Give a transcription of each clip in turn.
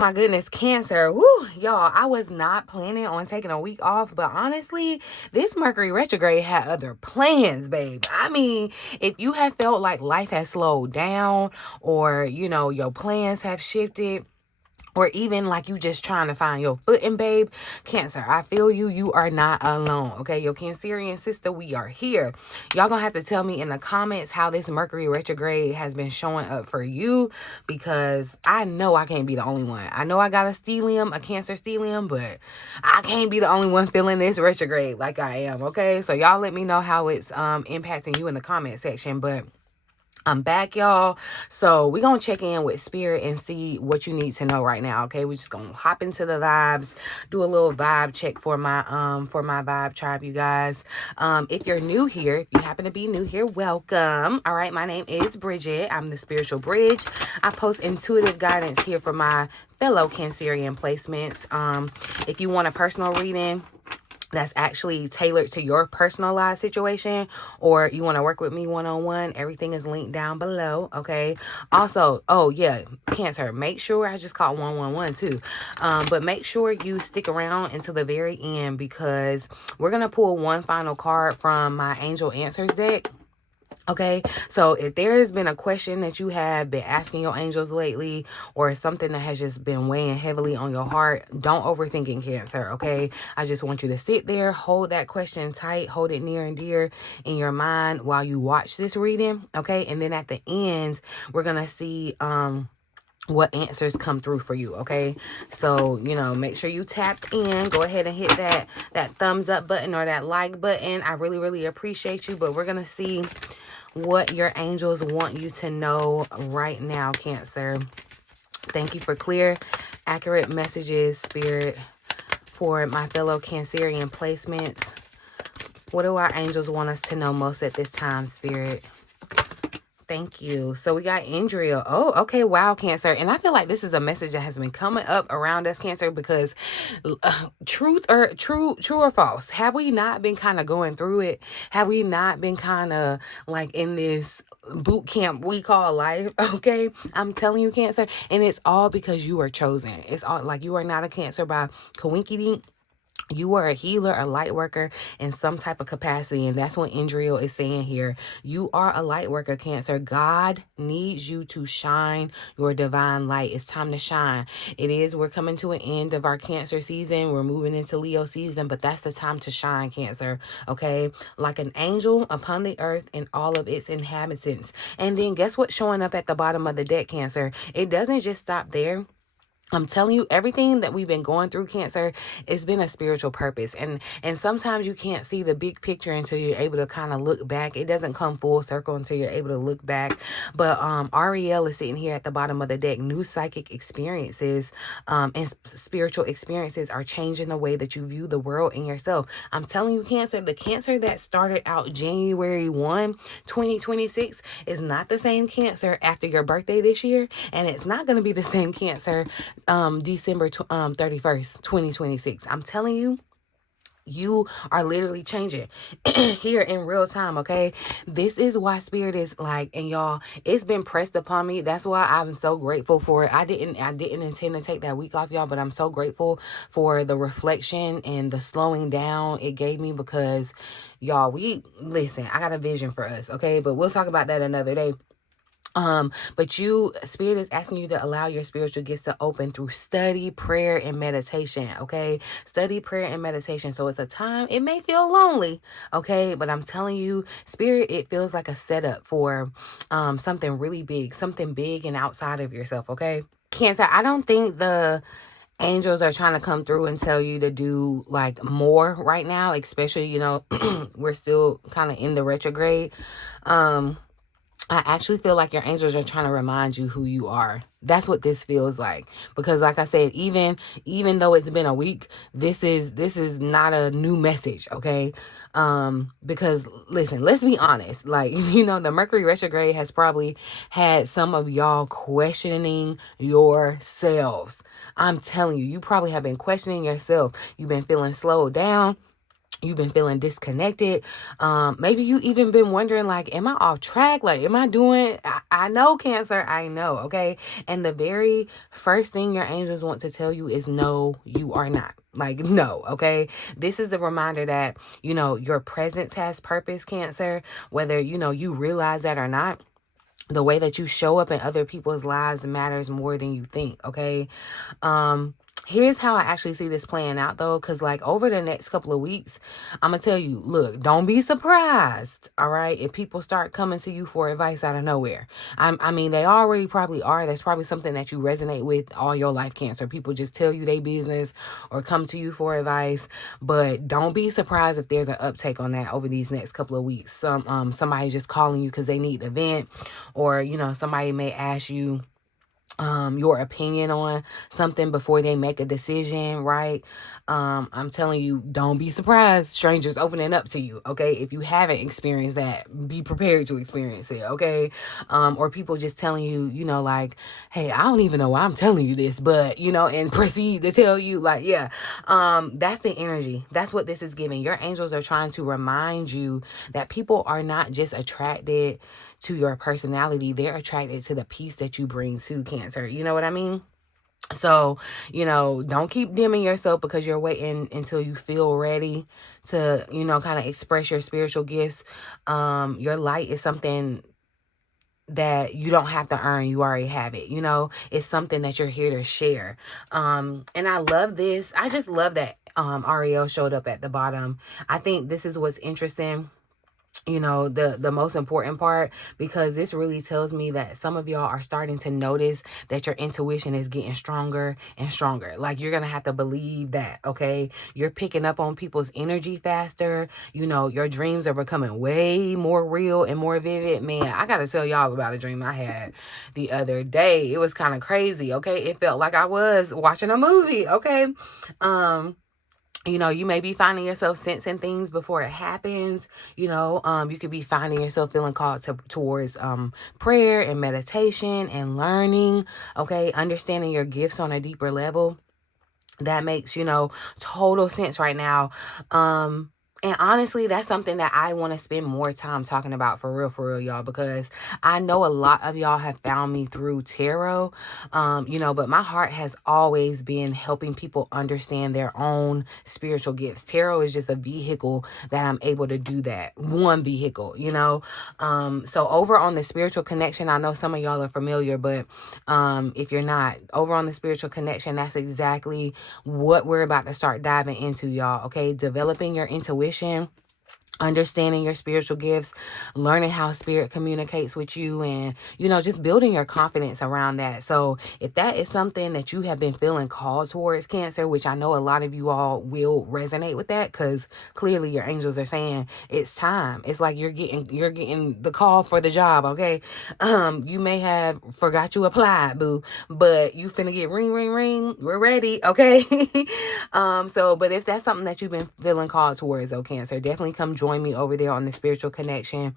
My goodness, Cancer. Woo, y'all, I was not planning on taking a week off, but honestly, this Mercury retrograde had other plans, babe. I mean, if you have felt like life has slowed down or, your plans have shifted, or even like you just trying to find your footing, babe, Cancer, I feel you. You are not alone, okay? Your Cancerian sister, we are here. Y'all gonna have to tell me in the comments how this Mercury retrograde has been showing up for you, because I know I can't be the only one. I know I got a Cancer stellium, but I can't be the only one feeling this retrograde like I am, okay? So y'all let me know how it's impacting you in the comment section. But I'm back, y'all. So we're going to check in with Spirit and see what you need to know right now, okay? We're just going to hop into the vibes, do a little vibe check for my vibe tribe, you guys. If you're new here, if you happen to be new here, welcome. All right, my name is Bridget. I'm the Spiritual Bridge. I post intuitive guidance here for my fellow Cancerian placements. If you want a personal reading that's actually tailored to your personalized situation, or you want to work with me one-on-one, everything is linked down below, okay? Also, oh yeah, Cancer, make sure, I just called 111 too, but make sure you stick around until the very end, because we're gonna pull one final card from my Angel Answers deck. Okay, so if there has been a question that you have been asking your angels lately, or something that has just been weighing heavily on your heart, don't overthink it, Cancer, okay? I just want you to sit there, hold that question tight, hold it near and dear in your mind while you watch this reading, okay? And then at the end, we're going to see what answers come through for you, okay? So, make sure you tapped in. Go ahead and hit that thumbs up button or that like button. I really, really appreciate you, but we're going to see what your angels want you to know right now, Cancer. Thank you for clear, accurate messages, Spirit, for my fellow Cancerian placements. What do our angels want us to know most at this time, Spirit? Thank you. So we got Indria. Oh, okay. Wow, Cancer. And I feel like this is a message that has been coming up around us, Cancer, because true or false, have we not been kind of going through it? Have we not been kind of like in this boot camp we call life? Okay, I'm telling you, Cancer, and it's all because you are chosen. It's all like you are not a Cancer by coincidence. You are a healer, a light worker in some type of capacity. And that's what Indriel is saying here. You are a light worker, Cancer. God needs you to shine your divine light. It's time to shine. We're coming to an end of our Cancer season. We're moving into Leo season, but that's the time to shine, Cancer. Okay? Like an angel upon the earth and all of its inhabitants. And then guess what's showing up at the bottom of the deck, Cancer? It doesn't just stop there. I'm telling you, everything that we've been going through, Cancer, it's been a spiritual purpose. And sometimes you can't see the big picture until you're able to kind of look back. It doesn't come full circle until you're able to look back. But Ariel is sitting here at the bottom of the deck. New psychic experiences and spiritual experiences are changing the way that you view the world and yourself. I'm telling you, Cancer, the Cancer that started out January 1, 2026 is not the same Cancer after your birthday this year. And it's not going to be the same Cancer December 31st, 2026. I'm telling you, you are literally changing here in real time, okay? This is why Spirit is like, and y'all, it's been pressed upon me. That's why I'm so grateful for it. I didn't intend to take that week off, y'all, but I'm so grateful for the reflection and the slowing down it gave me, because y'all, listen, I got a vision for us, okay? But we'll talk about that another day. But Spirit is asking you to allow your spiritual gifts to open through study, prayer, and meditation, okay? Study, prayer, and meditation. So it's a time, it may feel lonely, okay? But I'm telling you, Spirit, it feels like a setup for something really big, something big and outside of yourself, okay? Cancer, I don't think the angels are trying to come through and tell you to do like more right now, especially, we're still kind of in the retrograde. I actually feel like your angels are trying to remind you who you are. That's what this feels like. Because like I said, even though it's been a week, this is not a new message, okay? Because listen, let's be honest. Like, the Mercury retrograde has probably had some of y'all questioning yourselves. I'm telling you, you probably have been questioning yourself. You've been feeling slowed down. you've been feeling disconnected. Maybe you even been wondering, like, am I off track? Like, am I doing, I know, Cancer, I know, okay? And the very first thing your angels want to tell you is no, you are not. Like, no, okay? This is a reminder that, your presence has purpose, Cancer, whether, you realize that or not. The way that you show up in other people's lives matters more than you think, okay? Here's how I actually see this playing out, though, because like over the next couple of weeks, I'm gonna tell you, look, don't be surprised, all right, if people start coming to you for advice out of nowhere. I mean, they already probably are. That's probably something that you resonate with all your life, Cancer. People just tell you their business or come to you for advice, but don't be surprised if there's an uptake on that over these next couple of weeks. Somebody just calling you because they need the vent, or somebody may ask you your opinion on something before they make a decision, right? I'm telling you, don't be surprised strangers opening up to you, okay? If you haven't experienced that, be prepared to experience it, okay? Or people just telling you, like, hey, I don't even know why I'm telling you this, but, and proceed to tell you, like, yeah. That's the energy. That's what this is giving. Your angels are trying to remind you that people are not just attracted to your personality, they're attracted to the peace that you bring to Cancer. You know what I mean? So, don't keep dimming yourself because you're waiting until you feel ready to, kind of express your spiritual gifts. Your light is something that you don't have to earn. You already have it. It's something that you're here to share. And I love this. I just love that Ariel showed up at the bottom. I think this is what's interesting, the most important part, because this really tells me that some of y'all are starting to notice that your intuition is getting stronger and stronger. Like, you're gonna have to believe that, okay? You're picking up on people's energy faster. Your dreams are becoming way more real and more vivid. Man, I gotta tell y'all about a dream I had the other day. It was kind of crazy, okay? It felt like I was watching a movie, okay? You may be finding yourself sensing things before it happens. You could be finding yourself feeling called towards prayer and meditation and learning, okay? Understanding your gifts on a deeper level. That makes, total sense right now. And honestly, that's something that I want to spend more time talking about for real, y'all, because I know a lot of y'all have found me through tarot, but my heart has always been helping people understand their own spiritual gifts. Tarot is just a vehicle that I'm able to do that. One vehicle, So over on the spiritual connection, I know some of y'all are familiar, but if you're not, over on the spiritual connection, that's exactly what we're about to start diving into, y'all, okay? Developing your intuition, understanding your spiritual gifts, learning how spirit communicates with you, and, just building your confidence around that. So if that is something that you have been feeling called towards, Cancer, which I know a lot of you all will resonate with that, because clearly your angels are saying it's time. It's like you're getting the call for the job, okay? You may have forgot you applied, boo, but you finna get ring, ring, ring. We're ready, okay? But if that's something that you've been feeling called towards, though, Cancer, definitely come join me over there on the spiritual connection,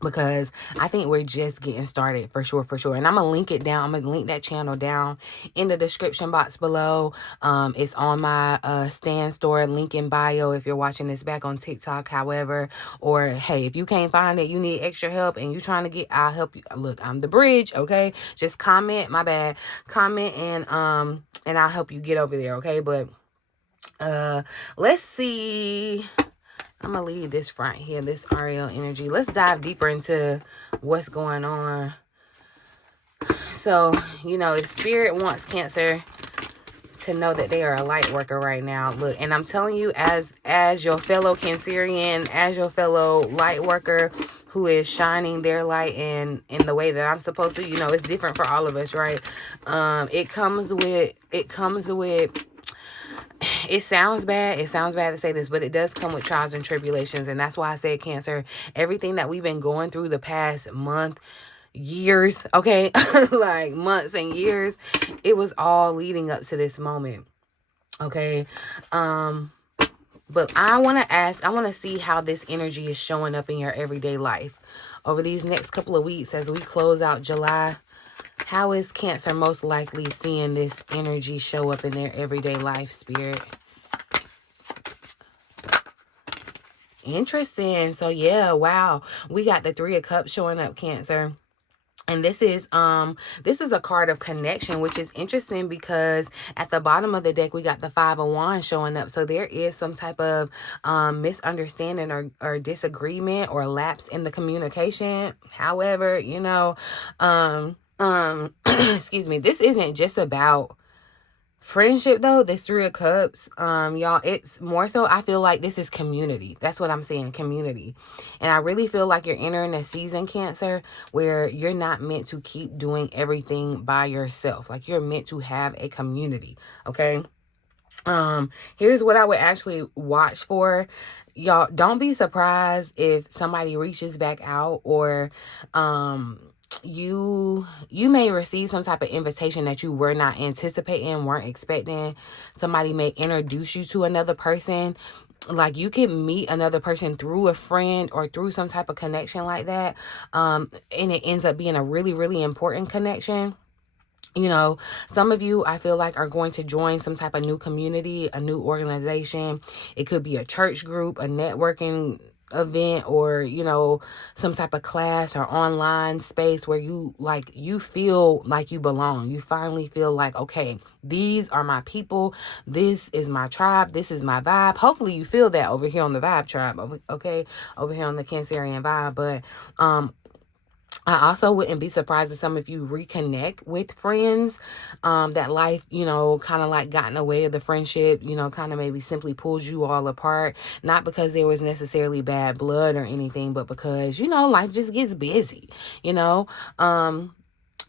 because I think we're just getting started for sure. And I'm gonna link it down. I'm gonna link that channel down in the description box below. It's on my Stan store, link in bio if you're watching this back on TikTok, however. Or hey, if you can't find it, you need extra help and you trying to get, I'll help you. Look, I'm the bridge, okay? Just comment, comment, and I'll help you get over there, okay? But let's see. I'm going to leave this front here, this Ariel energy. Let's dive deeper into what's going on. So, if spirit wants Cancer to know that they are a light worker right now. Look, and I'm telling you, as your fellow Cancerian, as your fellow light worker who is shining their light in the way that I'm supposed to, it's different for all of us, right? It comes with it sounds bad to say this, but it does come with trials and tribulations. And that's why I said, Cancer, everything that we've been going through the past month, years, okay, like months and years, it was all leading up to this moment, okay? But I want to see how this energy is showing up in your everyday life over these next couple of weeks as we close out July. How is Cancer most likely seeing this energy show up in their everyday life, Spirit? Interesting. So yeah, wow. We got the Three of Cups showing up, Cancer. And this is a card of connection, which is interesting because at the bottom of the deck we got the Five of Wands showing up. So there is some type of misunderstanding or disagreement or lapse in the communication. However, excuse me, this isn't just about friendship though. This Three of Cups, y'all, it's more so, I feel like this is community. That's what I'm saying, community. And I really feel like you're entering a season, Cancer, where you're not meant to keep doing everything by yourself. Like, you're meant to have a community. Okay. Here's what I would actually watch for. Y'all, don't be surprised if somebody reaches back out, or you may receive some type of invitation that you were not anticipating, weren't expecting. Somebody may introduce you to another person. Like, you can meet another person through a friend or through some type of connection like that, and it ends up being a really, really important connection. Some of you, I feel like, are going to join some type of new community, a new organization. It could be a church group, a networking event, or some type of class or online space where you feel like you belong. You finally feel like, okay, these are my people, this is my tribe, this is my vibe. Hopefully you feel that over here on the vibe tribe, okay, over here on the Cancerian vibe. But I also wouldn't be surprised if some of you reconnect with friends that life, kind of like got in the way of the friendship, kind of maybe simply pulled you all apart. Not because there was necessarily bad blood or anything, but because, life just gets busy,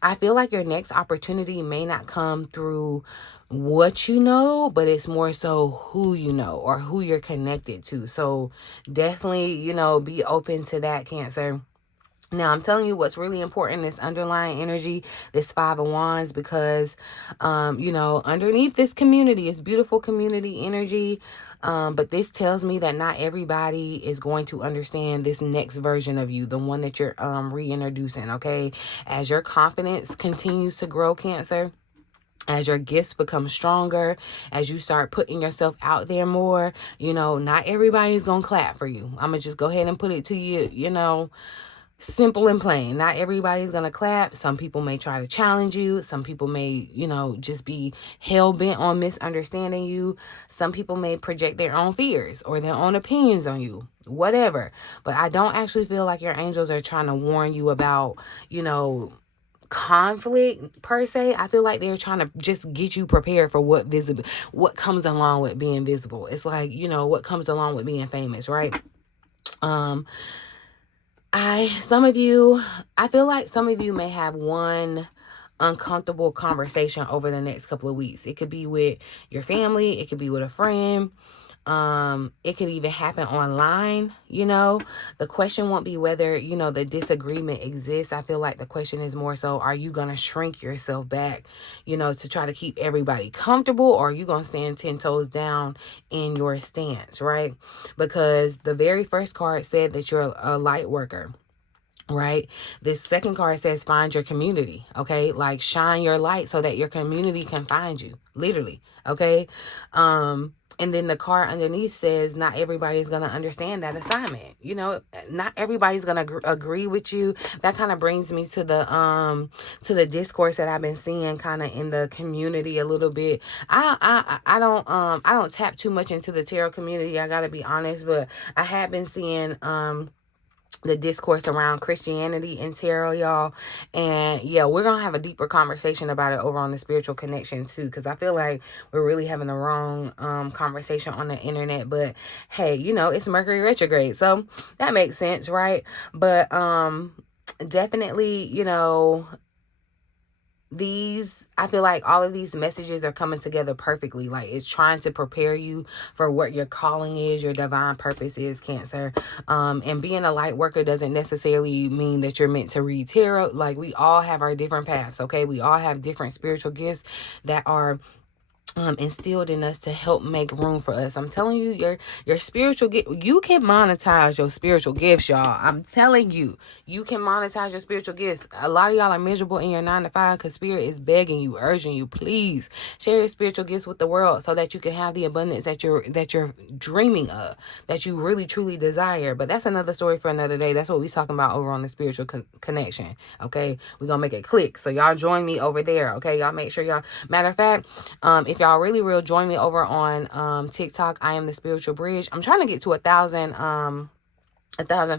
I feel like your next opportunity may not come through what you know, but it's more so who you know or who you're connected to. So definitely, be open to that, Cancer. Now, I'm telling you what's really important, this underlying energy, this Five of Wands, because, underneath this community is beautiful community energy. But this tells me that not everybody is going to understand this next version of you, the one that you're reintroducing, okay? As your confidence continues to grow, Cancer, as your gifts become stronger, as you start putting yourself out there more, not everybody's going to clap for you. I'm going to just go ahead and put it to you, simple and plain. Not everybody's gonna clap. Some people may try to challenge you. Some people may, just be hell-bent on misunderstanding you. Some people may project their own fears or their own opinions on you, whatever. But I don't actually feel like your angels are trying to warn you about, conflict per se. I feel like they're trying to just get you prepared for what comes along with being visible. It's like, what comes along with being famous, right? I feel like some of you may have one uncomfortable conversation over the next couple of weeks. It could be with your family. It could be with a friend. It could even happen online. The question won't be whether, the disagreement exists. I feel like the question is more so, are you going to shrink yourself back, to try to keep everybody comfortable, or are you going to stand 10 toes down in your stance, right? Because the very first card said that you're a light worker. Right. This second card says find your community. Okay. Like, shine your light so that your community can find you. Literally. Okay. And then the card underneath says not everybody's going to understand that assignment. Not everybody's going to agree with you. That kind of brings me to the discourse that I've been seeing kind of in the community a little bit. I don't tap too much into the tarot community. I got to be honest, but I have been seeing the discourse around Christianity and tarot, y'all. And yeah, we're gonna have a deeper conversation about it over on the Spiritual Connection too, because I feel like we're really having the wrong conversation on the internet. But hey, it's Mercury retrograde, so that makes sense, right? But definitely, I feel like all of these messages are coming together perfectly. Like, it's trying to prepare you for what your calling is, your divine purpose is, Cancer. And being a light worker doesn't necessarily mean that you're meant to read tarot. Like, we all have our different paths, okay? We all have different spiritual gifts that are instilled in us to help make room for us. I'm telling you, your spiritual gift, you can monetize your spiritual gifts, y'all. I'm telling you, you can monetize your spiritual gifts. A lot of y'all are miserable in your 9 to 5 because spirit is begging you, urging you, please share your spiritual gifts with the world so that you can have the abundance that you're dreaming of, that you really truly desire. But that's another story for another day. That's what we're talking about over on the spiritual connection. Okay, we're gonna make it click. So y'all join me over there. Okay, y'all make sure y'all. Matter of fact, if y'all really real, join me over on TikTok. I am the Spiritual Bridge. I'm trying to get to 1,000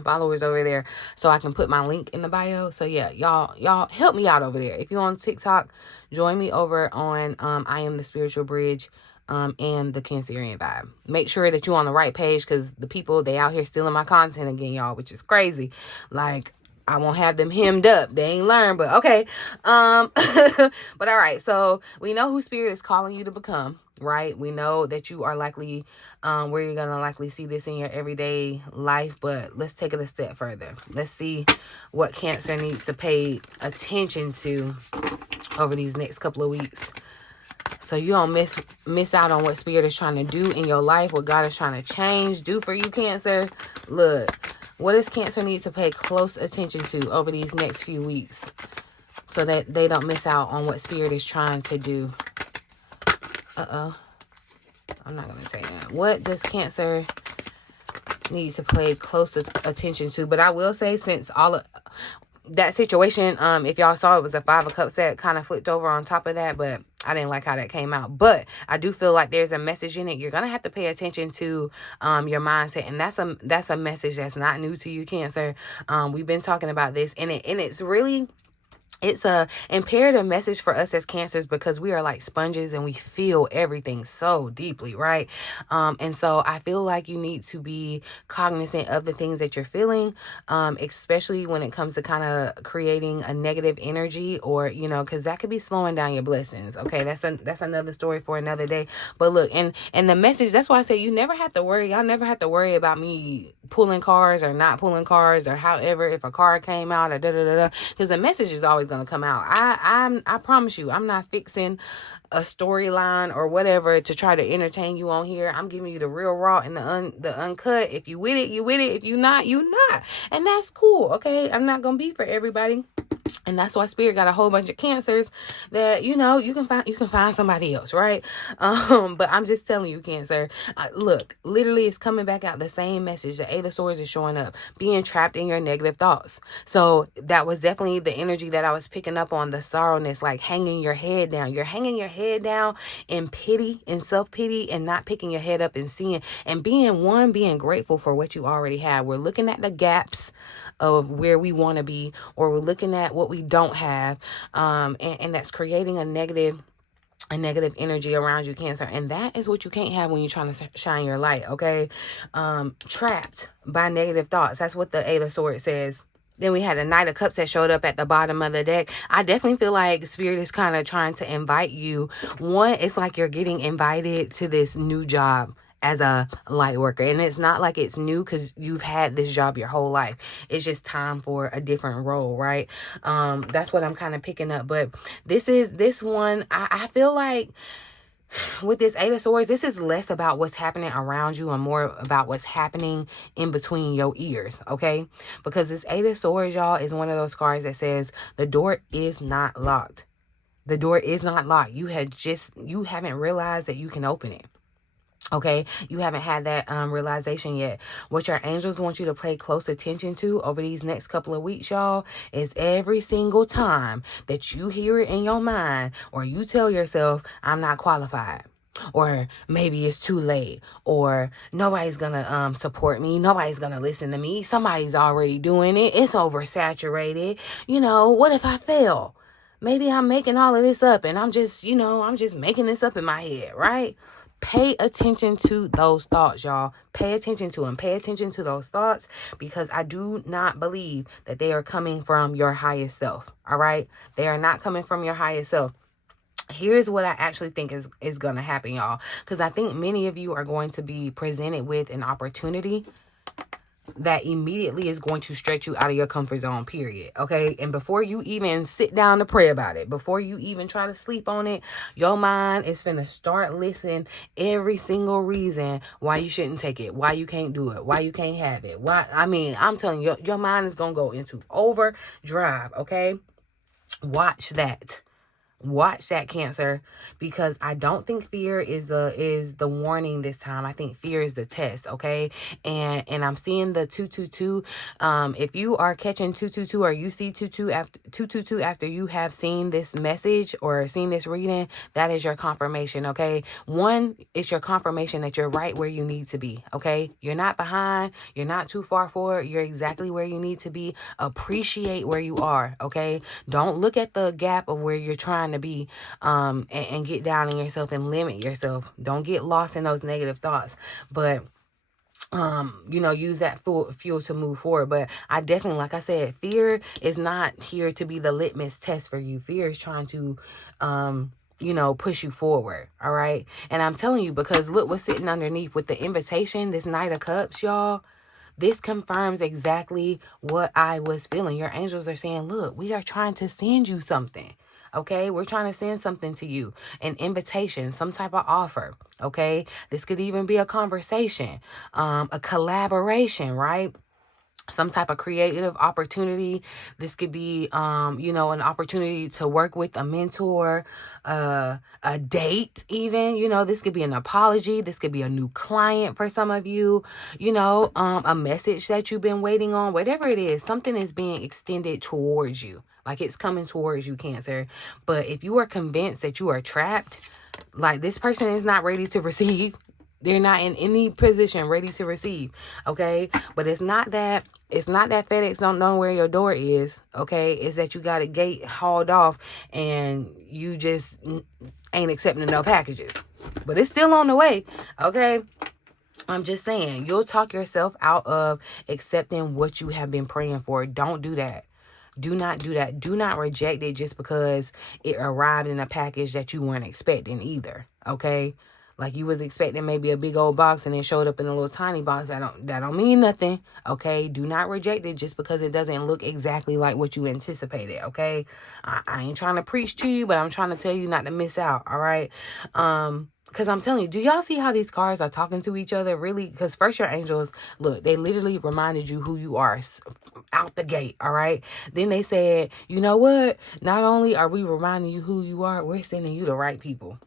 followers over there so I can put my link in the bio. So yeah, y'all help me out over there. If you're on TikTok, join me over on I am the Spiritual Bridge and the Cancerian Vibe. Make sure that you're on the right page, because the people, they out here stealing my content again, y'all, which is crazy. Like, I won't have them hemmed up. They ain't learned, but okay. But all right. So we know who spirit is calling you to become, right? We know that you are likely where you're going to likely see this in your everyday life, but let's take it a step further. Let's see what Cancer needs to pay attention to over these next couple of weeks, so you don't miss out on what spirit is trying to do in your life, what God is trying to do for you, Cancer. Look, what does Cancer need to pay close attention to over these next few weeks so that they don't miss out on what spirit is trying to do? I'm not going to say that. What does Cancer need to pay close attention to? But I will say, since all of that situation, if y'all saw, it was a 5 of Cups that kind of flipped over on top of that, but I didn't like how that came out. But I do feel like there's a message in it. You're gonna have to pay attention to your mindset, and that's a message that's not new to you, Cancer. We've been talking about this, and it's really, it's a imperative message for us as Cancers, because we are like sponges and we feel everything so deeply, right? And so I feel like you need to be cognizant of the things that you're feeling, especially when it comes to kind of creating a negative energy, or because that could be slowing down your blessings. Okay, that's another story for another day. But look, and the message, that's why I say you never have to worry. Y'all never have to worry about me pulling cards or not pulling cards, or however, if a card came out or because the message is always going to come out. I promise you, I'm not fixing a storyline or whatever to try to entertain you on here. I'm giving you the real raw and the uncut. If you with it, you with it. If you not, you not, and that's cool. Okay, I'm not gonna be for everybody. And that's why spirit got a whole bunch of Cancers that, you can find somebody else, right? But I'm just telling you, Cancer, look, literally it's coming back out the same message. The 8 of Swords is showing up, being trapped in your negative thoughts. So that was definitely the energy that I was picking up on, the sorrowness, like hanging your head down. You're hanging your head down in pity, in self-pity, and not picking your head up and seeing and being grateful for what you already have. We're looking at the gaps of where we want to be, or we're looking at what we don't have, and that's creating a negative energy around you, Cancer. And that is what you can't have when you're trying to shine your light. Okay, trapped by negative thoughts. That's what the 8 of Swords says. Then we had the Knight of Cups that showed up at the bottom of the deck. I definitely feel like spirit is kind of trying to invite you. One, it's like you're getting invited to this new job as a light worker, and it's not like it's new because you've had this job your whole life. It's just time for a different role, right? That's what I'm kind of picking up. But this one, I feel like with this 8 of Swords, this is less about what's happening around you and more about what's happening in between your ears, okay? Because this 8 of Swords, y'all, is one of those cards that says the door is not locked. The door is not locked. You haven't realized that you can open it. Okay, you haven't had that realization yet. What your angels want you to pay close attention to over these next couple of weeks, y'all, is every single time that you hear it in your mind, or you tell yourself, I'm not qualified, or maybe it's too late, or nobody's gonna support me, nobody's gonna listen to me, somebody's already doing it, it's oversaturated, what if I fail? Maybe I'm making all of this up and I'm just making this up in my head, right? Pay attention to those thoughts, y'all. Pay attention to them. Pay attention to those thoughts, because I do not believe that they are coming from your highest self, all right? They are not coming from your highest self. Here's what I actually think is going to happen, y'all, because I think many of you are going to be presented with an opportunity that immediately is going to stretch you out of your comfort zone, period. Okay. And before you even sit down to pray about it, before you even try to sleep on it, your mind is finna start listing every single reason why you shouldn't take it, why you can't do it, why you can't have it. Why, I mean, I'm telling you, your mind is gonna go into overdrive. Okay. Watch that. Watch that, Cancer, because I don't think fear is the warning this time. I think fear is the test. Okay. And I'm seeing the 222. If you are catching 222 or you see 222 after you have seen this message or seen this reading, that is your confirmation. Okay. One, it's your confirmation that you're right where you need to be. Okay. You're not behind, you're not too far forward, you're exactly where you need to be. Appreciate where you are. Okay. Don't look at the gap of where you're trying to be, and get down on yourself and limit yourself. Don't get lost in those negative thoughts, but use that fuel to move forward. But I definitely, like I said, fear is not here to be the litmus test for you. Fear is trying to push you forward. All right. And I'm telling you, because look what's sitting underneath with the invitation, this Knight of Cups, y'all. This confirms exactly what I was feeling. Your angels are saying, look, we are trying to send you something. Okay, we're trying to send something to you, an invitation, some type of offer. Okay, this could even be a conversation, a collaboration, right? Some type of creative opportunity. This could be, an opportunity to work with a mentor, a date even, this could be an apology. This could be a new client for some of you, a message that you've been waiting on, whatever it is, something is being extended towards you. Like it's coming towards you, Cancer. But if you are convinced that you are trapped, like this person is not ready to receive, they're not in any position ready to receive. Okay. But it's not that FedEx don't know where your door is. Okay. It's that you got a gate hauled off and you just ain't accepting no packages. But it's still on the way. Okay. I'm just saying, you'll talk yourself out of accepting what you have been praying for. Don't do that. Do not do that. Do not reject it just because it arrived in a package that you weren't expecting either. Okay. Like you was expecting maybe a big old box and it showed up in a little tiny box. That don't mean nothing. Okay. Do not reject it just because it doesn't look exactly like what you anticipated. Okay. I ain't trying to preach to you, but I'm trying to tell you not to miss out. All right. Because I'm telling you, do y'all see how these cards are talking to each other? Really? Because first your angels, look, they literally reminded you who you are out the gate. All right. Then they said, you know what? Not only are we reminding you who you are, we're sending you the right people.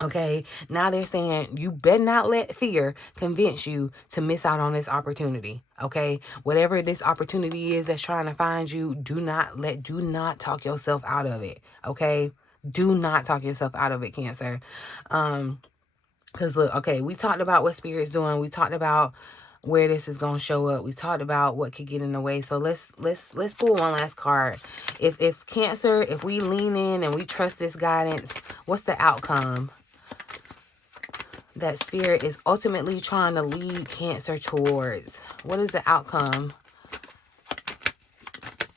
Okay, now they're saying you better not let fear convince you to miss out on this opportunity. Okay, whatever this opportunity is that's trying to find you, do not talk yourself out of it. Okay, do not talk yourself out of it, Cancer. Because look, okay, we talked about what Spirit's doing. We talked about where this is gonna show up. We talked about what could get in the way. So let's pull one last card. If Cancer, if we lean in and we trust this guidance, what's the outcome that Spirit is ultimately trying to lead Cancer towards? What is the outcome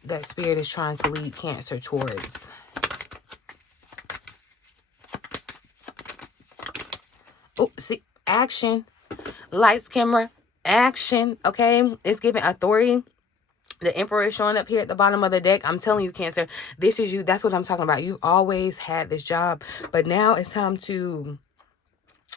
that Spirit is trying to lead Cancer towards? Oh, see, action. Lights, camera, action. Okay, it's giving authority. The Emperor is showing up here at the bottom of the deck. I'm telling you, Cancer, this is you. That's what I'm talking about. You've always had this job, but now it's time to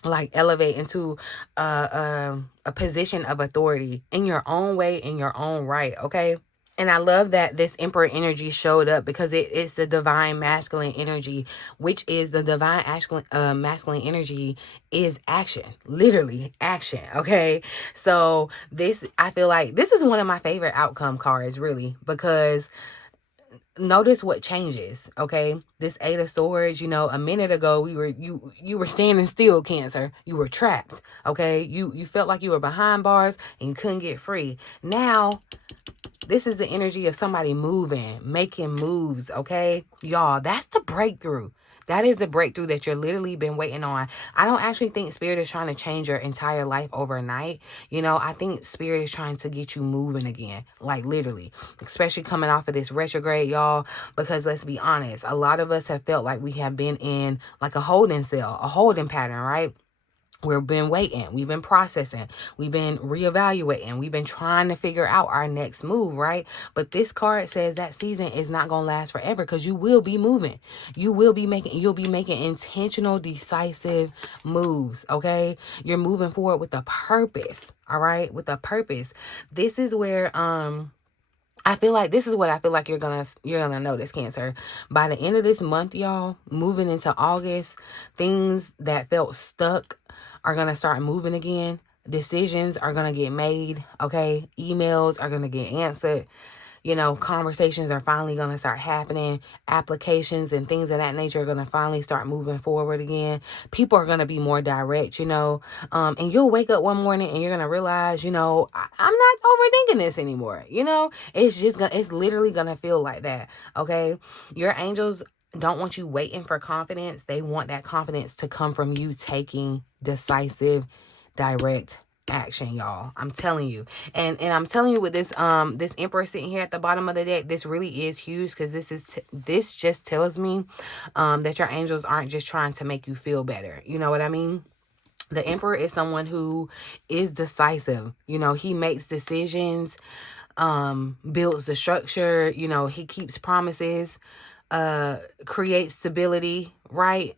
like elevate into a position of authority in your own way, in your own right. Okay. And I love that this Emperor energy showed up because it's the divine masculine energy, which is the divine masculine energy is action, literally action. Okay. So this, I feel like this is one of my favorite outcome cards, really, because notice what changes. Okay, this Eight of Swords, a minute ago you were standing still, Cancer. You were trapped. Okay, you felt like you were behind bars and you couldn't get free. Now this is the energy of somebody moving, making moves. Okay, y'all, that's the breakthrough. That is the breakthrough that you're literally been waiting on. I don't actually think Spirit is trying to change your entire life overnight. I think Spirit is trying to get you moving again. Like literally, especially coming off of this retrograde, y'all. Because let's be honest, a lot of us have felt like we have been in like a holding cell, a holding pattern, right? We've been waiting. We've been processing. We've been reevaluating. We've been trying to figure out our next move, right? But this card says that season is not going to last forever because you will be moving. You'll be making intentional, decisive moves, okay? You're moving forward with a purpose, all right? With a purpose. This is where, this is what I feel like you're gonna notice, Cancer. By the end of this month, y'all, moving into August, things that felt stuck are gonna start moving again. Decisions are gonna get made, okay? Emails are gonna get answered. Conversations are finally going to start happening. Applications and things of that nature are going to finally start moving forward again. People are going to be more direct, and you'll wake up one morning and you're going to realize, I'm not overthinking this anymore. It's literally going to feel like that. Okay. Your angels don't want you waiting for confidence. They want that confidence to come from you taking decisive, direct action, y'all. I'm telling you. And I'm telling you with this this Emperor sitting here at the bottom of the deck, this really is huge because this just tells me that your angels aren't just trying to make you feel better. You know what I mean? The Emperor is someone who is decisive. He makes decisions, builds the structure, he keeps promises, creates stability, right?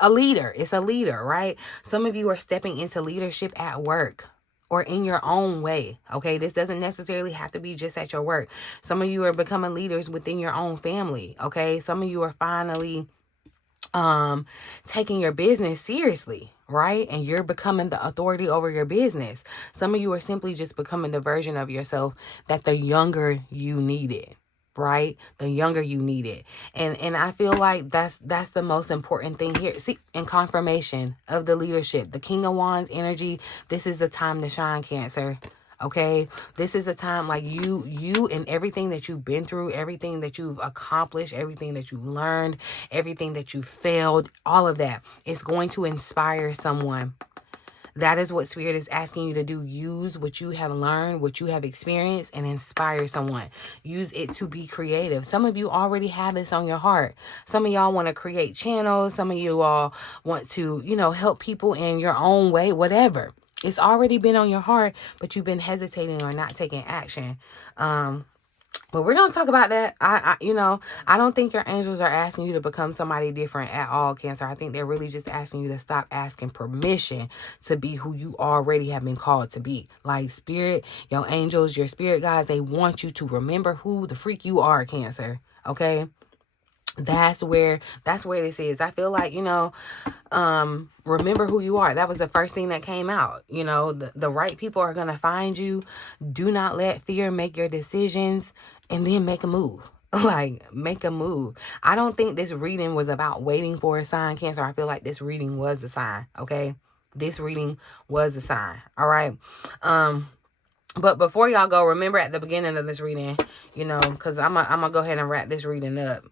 A leader. It's a leader, right? Some of you are stepping into leadership at work or in your own way. Okay. This doesn't necessarily have to be just at your work. Some of you are becoming leaders within your own family. Okay. Some of you are finally taking your business seriously, right? And you're becoming the authority over your business. Some of you are simply just becoming the version of yourself that the younger you needed, right? The younger you need it. And I feel like that's the most important thing here. See, in confirmation of the leadership, the King of Wands energy, this is the time to shine, Cancer. Okay, this is a time like you and everything that you've been through, everything that you've accomplished, everything that you've learned, everything that you failed, all of that is going to inspire someone. That is what Spirit is asking you to do. Use what you have learned, what you have experienced, and inspire someone. Use it to be creative. Some of you already have this on your heart. Some of y'all want to create channels. Some of you all want to, help people in your own way, whatever. It's already been on your heart, but you've been hesitating or not taking action. But we're going to talk about that. I don't think your angels are asking you to become somebody different at all, Cancer. I think they're really just asking you to stop asking permission to be who you already have been called to be. Like Spirit, your angels, your spirit guides, they want you to remember who the freak you are, Cancer. Okay? That's where this is. I feel like, remember who you are. That was the first thing that came out. The right people are going to find you. Do not let fear make your decisions, and then make a move. Make a move. I don't think this reading was about waiting for a sign, Cancer. I feel like this reading was a sign. Okay. This reading was a sign. All right. But before y'all go, remember at the beginning of this reading, because I'm gonna go ahead and wrap this reading up.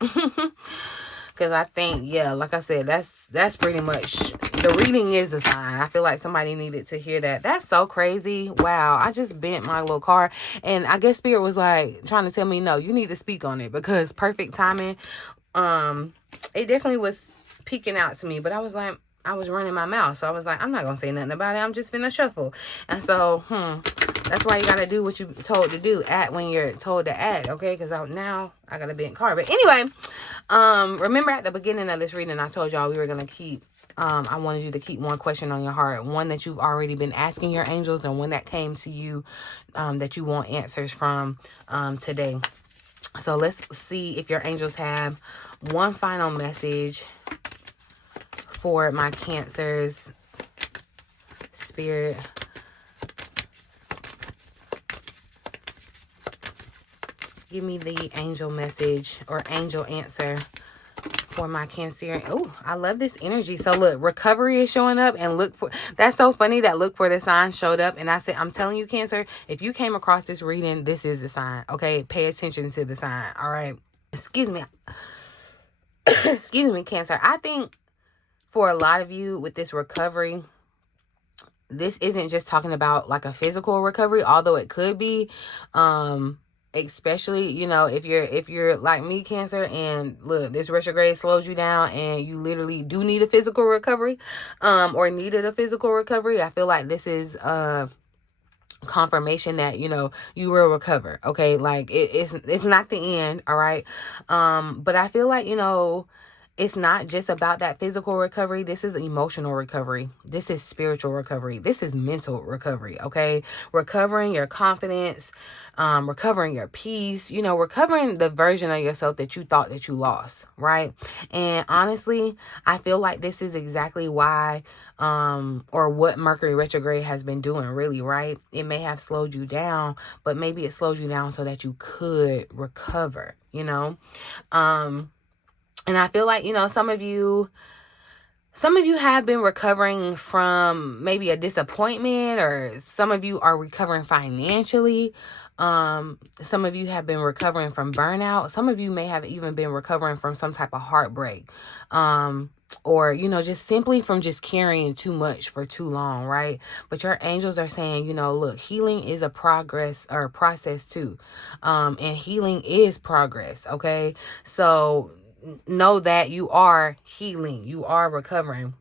Because I think, yeah, like I said, that's pretty much, the reading is a sign. I feel like somebody needed to hear that. That's so crazy. Wow. I just bent my little card. And I guess Spirit was like trying to tell me, no, you need to speak on it because perfect timing. It definitely was peeking out to me. But I was like, I was running my mouth. So I was like, I'm not going to say nothing about it. I'm just finna shuffle. And so, that's why you got to do what you're told to do when you're told to act. Okay. Because now I got a bent card. But anyway, remember at the beginning of this reading, I told y'all we were going to keep, I wanted you to keep one question on your heart. One that you've already been asking your angels and one that came to you that you want answers from today. So let's see if your angels have one final message for my Cancers. Spirit. Give me the angel message or angel answer for my Cancerian. Oh, I love this energy. So look, recovery is showing up, and look for, that's so funny that look for the sign showed up. And I said, I'm telling you, Cancer, if you came across this reading, this is the sign. Okay. Pay attention to the sign. All right. Excuse me. Excuse me, Cancer. I think for a lot of you with this recovery, this isn't just talking about like a physical recovery, although it could be. especially, you know, if you're like me, Cancer, and look, this retrograde slows you down and you literally do need a physical recovery, or needed a physical recovery. I feel like this is confirmation that, you know, you will recover. Okay, like it's not the end. All right. But I feel like, you know, it's not just about that physical recovery. This is emotional recovery. This is spiritual recovery. This is mental recovery. Okay, recovering your confidence, recovering your peace, you know, recovering the version of yourself that you thought that you lost, right? And honestly, I feel like this is exactly why, or what Mercury retrograde has been doing, really, right? It may have slowed you down, but maybe it slowed you down so that you could recover, you know? And I feel like, you know, some of you have been recovering from maybe a disappointment, or some of you are recovering financially. Some of you have been recovering from burnout. Some of you may have even been recovering from some type of heartbreak. Or, you know, just simply from just carrying too much for too long, right? But your angels are saying, you know, look, healing is a progress or a process too. And healing is progress, okay? So know that you are healing, you are recovering.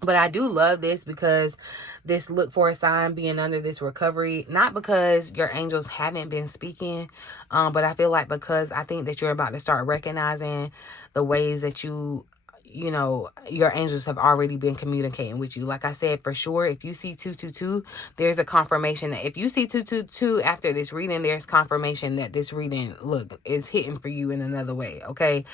But I do love this, because this look for a sign being under this recovery, not because your angels haven't been speaking, but I feel like because I think that you're about to start recognizing the ways that you know, your angels have already been communicating with you. Like I said, for sure, if you see 222, there's a confirmation that if you see 222 after this reading, there's confirmation that this reading, look, is hitting for you in another way, okay?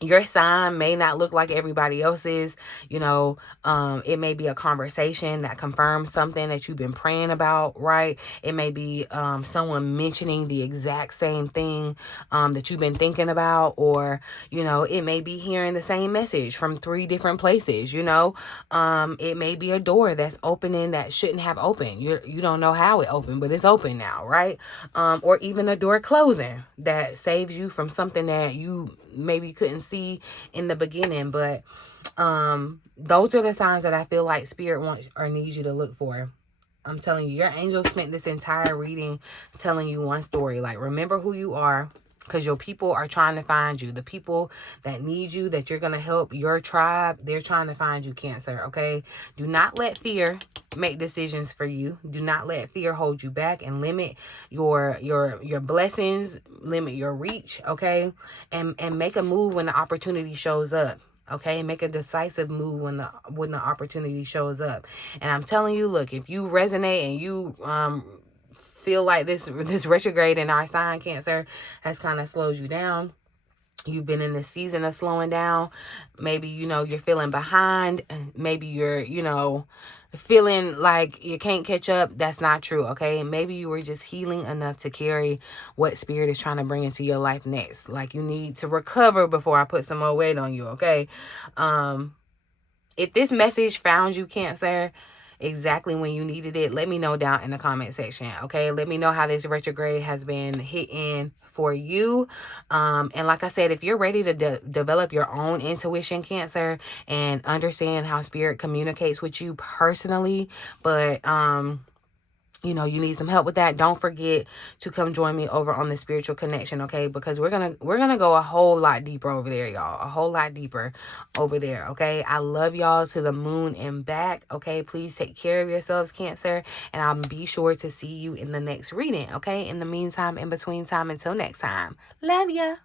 Your sign may not look like everybody else's, you know. It may be a conversation that confirms something that you've been praying about, right? It may be someone mentioning the exact same thing that you've been thinking about, or, you know, it may be hearing the same message from 3 different places, you know. It may be a door that's opening that shouldn't have opened. You don't know how it opened, but it's open now, right? Or even a door closing that saves you from something that you maybe couldn't see in the beginning. But those are the signs that I feel like spirit wants or needs you to look for. I'm telling you, your angels spent this entire reading telling you one story. Like, remember who you are, because your people are trying to find you. The people that need you, that you're going to help, your tribe, they're trying to find you, Cancer, okay? Do not let fear make decisions for you. Do not let fear hold you back and limit your blessings, limit your reach, okay? And make a move when the opportunity shows up. Okay, make a decisive move when the opportunity shows up. And I'm telling you, look, if you resonate and you feel like this retrograde in our sign, Cancer, has kind of slowed you down, you've been in this season of slowing down, maybe, you know, you're feeling behind, maybe you're, you know, feeling like you can't catch up, that's not true, okay? Maybe you were just healing enough to carry what spirit is trying to bring into your life next. Like, you need to recover before I put some more weight on you, okay? If this message found you, Cancer, exactly when you needed it, let me know down in the comment section, okay? Let me know how this retrograde has been hitting for you. And like I said, if you're ready to develop your own intuition, Cancer, and understand how spirit communicates with you personally, but you know, you need some help with that, don't forget to come join me over on the Spiritual Connection, okay? Because we're gonna go a whole lot deeper over there, y'all. A whole lot deeper over there, okay? I love y'all to the moon and back, okay? Please take care of yourselves, Cancer, and I'll be sure to see you in the next reading, okay? In the meantime, in between time, until next time, love ya.